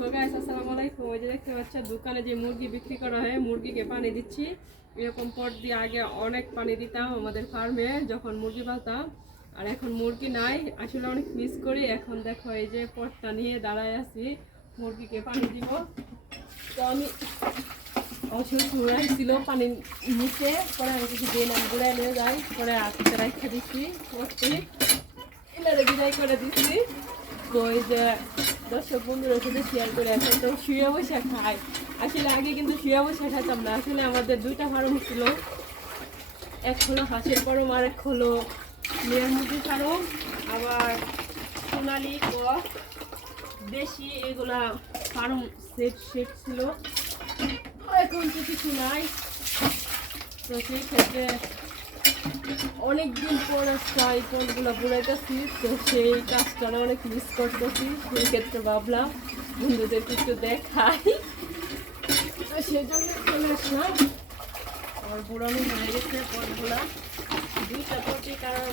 So guys আসসালামু আলাইকুম ওই যে দেখতে পাচ্ছেন, দোকানে যে মুরগি বিক্রি করা হয়, মুরগিকে পানি দিচ্ছি। এরকম পট দিয়ে আগে অনেক পানি দিতাম আমাদের ফার্মে, যখন মুরগি পালতাম। আর এখন মুরগি নাই, আসলে অনেক মিস করি। এখন দেখো এই যে পটটা নিয়ে দাঁড়ায় আছি, মুরগিকে পানি দিব। তো আমি অবশ্যই ঘুরাই ছিল পানি নিচে পরে আমি কিছু দিয়ে নাম ঘুরাই নিয়ে যাই, পরে হাতে রাখা দিচ্ছি পটটি এলারে বিদায় করে দিচ্ছি। তো এই যে দর্শক বন্ধুদের সাথে শেয়ার করে আছে তো শুয়ে বসে খাই। আসলে আগে কিন্তু শুয়ে বসে খেতাম না। আসলে আমাদের দুইটা ফার্ম ছিল। এক হলো হাঁসের ফার্ম আর এক হলো মেয়ের মুরগির ফার্ম। আবার সোনালি ক দেশি এগুলা ফার্ম সেট সেট ছিল। এখন তো কিছু নাই। তো সেই ক্ষেত্রে অনেকদিন পর আজকে এই ফোনগুলো বুড়াইতেছি তো সেই কাজটা অনেক মিস করতেছি। সেই ক্ষেত্রে ভাবলাম বন্ধুদেরকে একটু দেখাই। তো সেই জন্য চলে আসলাম। আমার বুড়ানো হয়ে গেছে পটগুলা দুইটা পটি কারণ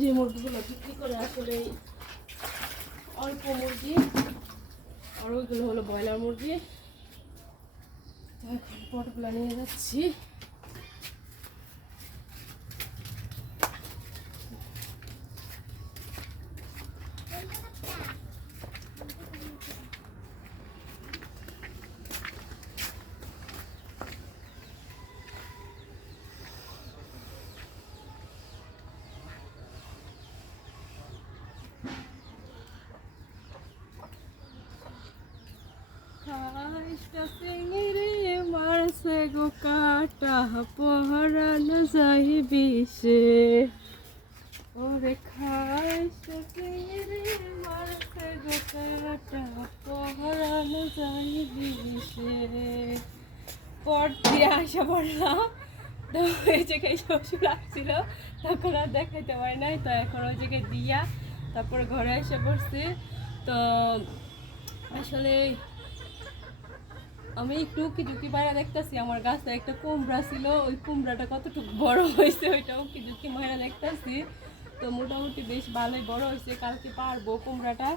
যে মুরগিগুলো বিক্রি করে আসলে অল্প মুরগি, আর ওইগুলো হলো ব্রয়লার মুরগি। এখন পটগুলো নিয়ে যাচ্ছি। মারছে গো কাটা পহরানো যাই বিষে ওরে গো আসা পড়লাম তো ওই জায়গায় শ্বশুর আসছিল তখন আর দেখাইতে পারি নাই তো এখন ওই জায়গায় দিয়া তারপরে ঘরে এসে পড়ছি তো আসলে আমি একটু ঝুঁকি বাইরে দেখতেছি আমার গাছে একটা কুমড়া ছিল ওই কুমড়াটা কতটুকু বড় হয়েছে ওইটা উকি ঝুঁকি মাইরা দেখতেছি তো মোটামুটি বেশ ভালোই বড় হয়েছে কালকে পারব কুমড়াটা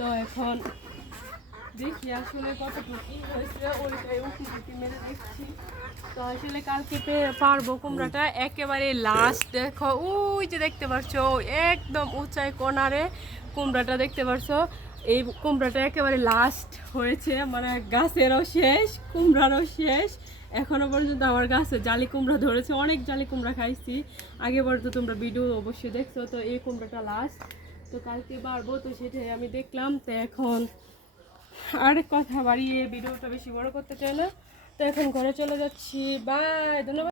তো এখন দেখি আসলে কতটুকু কি হয়েছে। ওইটাই উকি ঝুঁকি মেরে দেখছি তো আসলে কালকে পারব কুমড়াটা। একেবারে লাস্ট দেখো, ওই যে দেখতে পাচ্ছ একদম উঁচাই কোনারে কুমড়াটা দেখতে পাচ্ছ এই কুমড়াটা একেবারে লাস্ট হয়েছে মানে গাছেরও শেষ, কুমড়ারও শেষ। এখনও পর্যন্ত আমার গাছে জালি কুমড়া ধরেছে, অনেক জালি কুমড়া খাইছি। আগে পর্যন্ত তোমরা ভিডিও অবশ্যই দেখছ, তো এই কুমড়াটা লাস্ট তো কালকে বাড়বো, তো সেটাই আমি দেখলাম। তো এখন আর কথা বাড়িয়ে ভিডিওটা বেশি বড় করতে চাই না। তো এখন ঘরে চলে যাচ্ছি। বাই ধন্যবাদ।